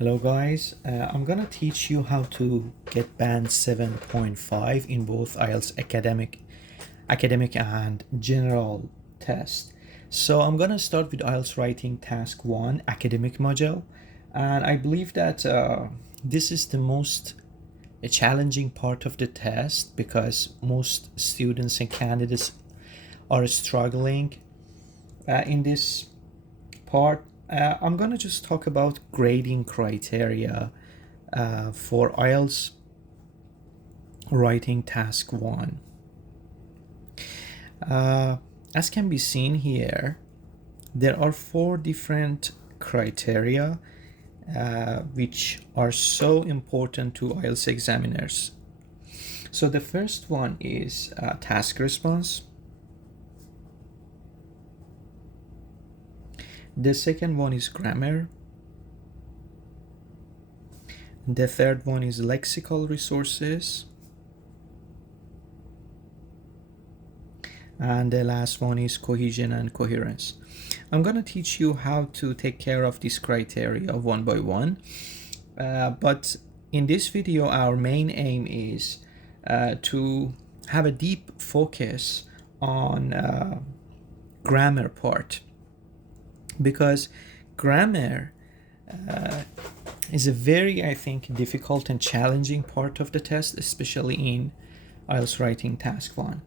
Hello guys, I'm gonna teach you how to get band 7.5 in both IELTS academic and general test. So I'm gonna start with IELTS writing task 1 academic module, and I believe that this is the most challenging part of the test because most students and candidates are struggling in this part. I'm gonna just talk about grading criteria for IELTS writing task 1. As can be seen here, there are 4 different criteria which are so important to IELTS examiners. So the first one is task response. The second one is grammar. The third one is lexical resources. And the last one is cohesion and coherence. I'm going to teach you how to take care of this criteria one by one. But in this video, our main aim is to have a deep focus on grammar part. Because grammar is a very, I think, difficult and challenging part of the test, especially in IELTS writing task 1.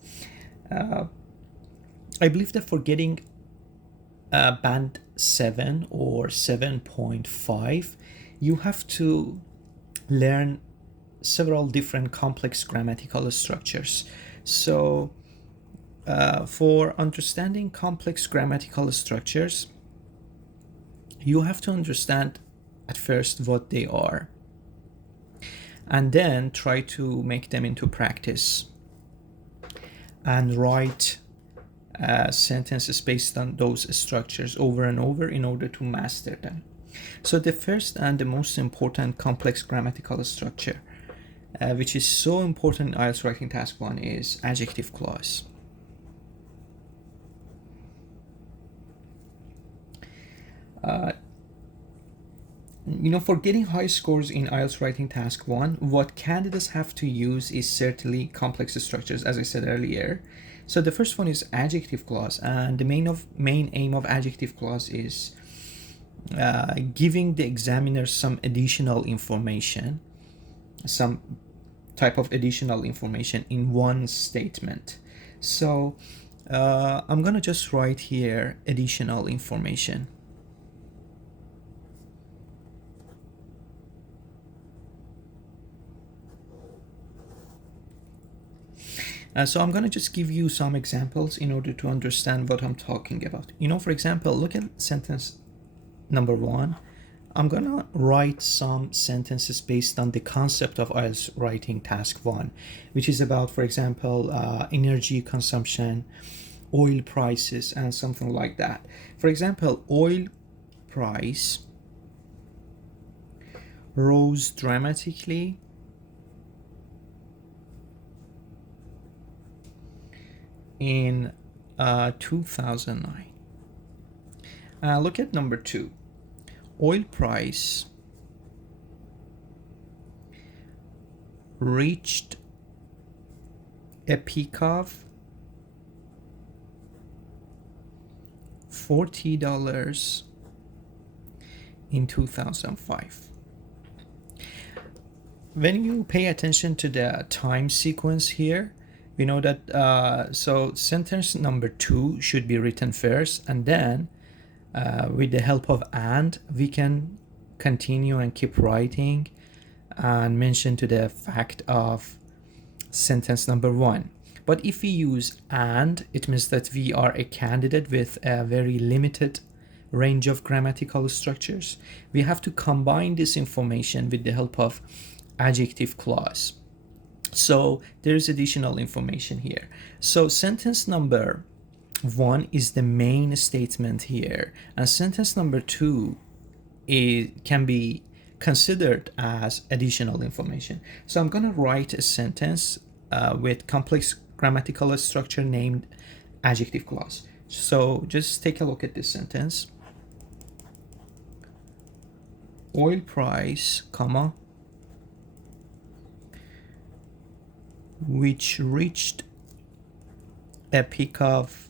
I believe that for getting band 7 or 7.5, you have to learn several different complex grammatical structures. So for understanding complex grammatical structures, you have to understand at first what they are and then try to make them into practice and write sentences based on those structures over and over in order to master them. So the first and the most important complex grammatical structure which is so important in IELTS writing task 1 is adjective clause. For getting high scores in IELTS writing task 1, what candidates have to use is certainly complex structures, as I said earlier. So the first one is adjective clause, and the main aim of adjective clause is giving the examiner some additional information, some type of additional information in one statement. So I'm gonna just write here additional information. So I'm going to just give you some examples in order to understand what I'm talking about. For example, look at sentence number 1. I'm going to write some sentences based on the concept of IELTS writing task 1, which is about, for example, energy consumption, oil prices, and something like that. For example, oil price rose dramatically in 2009. Look at number 2. Oil price reached a peak of $40 in 2005. When you pay attention to the time sequence here, we know that so sentence number 2 should be written first, and then with the help of and, we can continue and keep writing and mention to the fact of sentence number 1. But if we use and, it means that we are a candidate with a very limited range of grammatical structures. We have to combine this information with the help of adjective clause. So there's additional information here. So sentence number 1 is the main statement here, and sentence number 2 can be considered as additional information. So I'm going to write a sentence with complex grammatical structure named adjective clause. So just take a look at this sentence. oil price, comma, which reached a peak of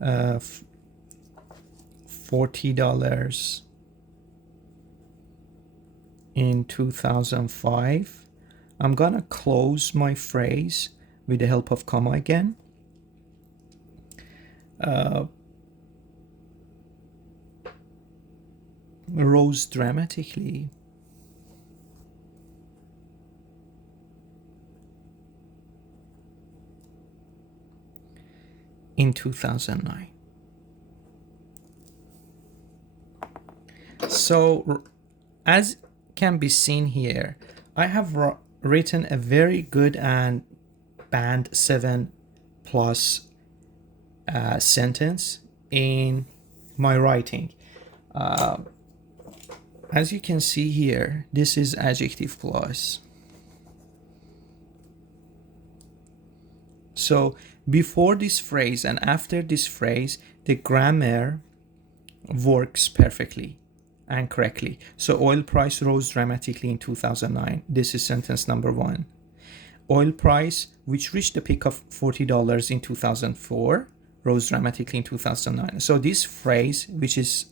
$40 in 2005. I'm gonna close my phrase with the help of comma again. Rose dramatically in 2009. So as can be seen here, I have written a very good and band 7 plus sentence in my writing. As you can see here, this is adjective clause. So before this phrase and after this phrase, the grammar works perfectly and correctly. So oil price rose dramatically in 2009. This is sentence number 1. Oil price, which reached the peak of $40 in 2004, rose dramatically in 2009. So this phrase, which is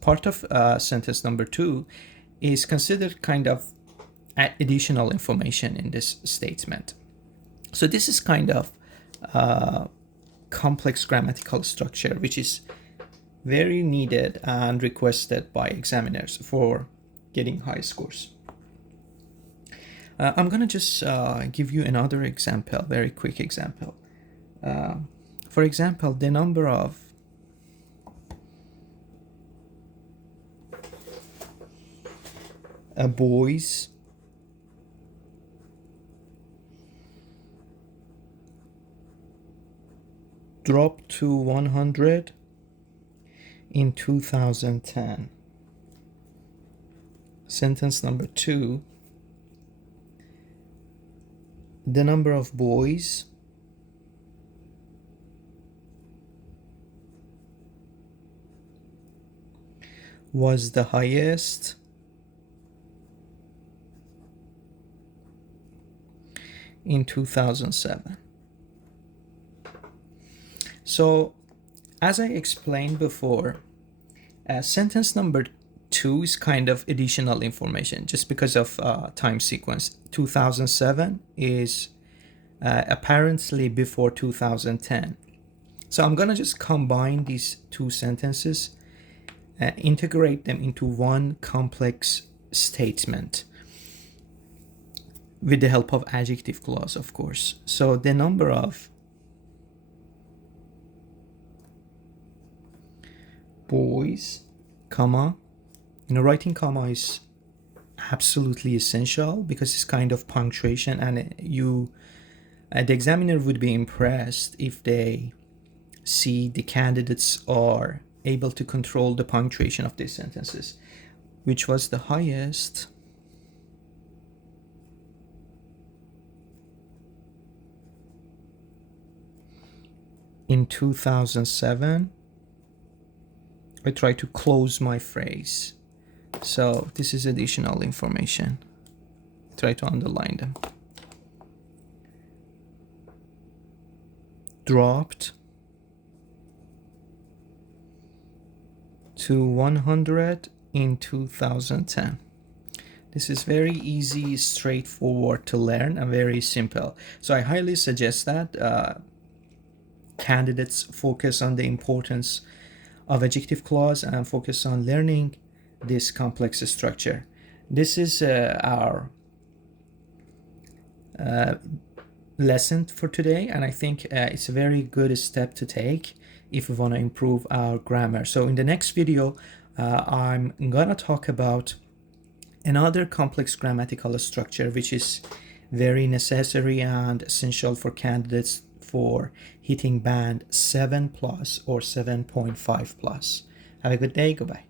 part of sentence number 2, is considered kind of additional information in this statement. So this is kind of complex grammatical structure, which is very needed and requested by examiners for getting high scores. I'm gonna just give you another example, very quick example. For example, the number of boys dropped to 100 in 2010. Sentence number 2. The number of boys was the highest in 2007. So, as I explained before, sentence number 2 is kind of additional information just because of time sequence. 2007 is apparently before 2010. So I'm gonna just combine these two sentences, integrate them into one complex statement with the help of adjective clause, of course. So the number of boys, comma, writing comma is absolutely essential because it's kind of punctuation, and the examiner would be impressed if they see the candidates are able to control the punctuation of these sentences, which was the highest in 2007. I try to close my phrase. So this is additional information. Try to underline them. Dropped to 100 in 2010. This is very easy, straightforward to learn and very simple. So I highly suggest that candidates focus on the importance of adjective clause and focus on learning this complex structure. This is our lesson for today, and I think it's a very good step to take if we want to improve our grammar. So in the next video, I'm gonna talk about another complex grammatical structure which is very necessary and essential for candidates for hitting band 7 plus or 7.5 plus. Have a good day. Goodbye.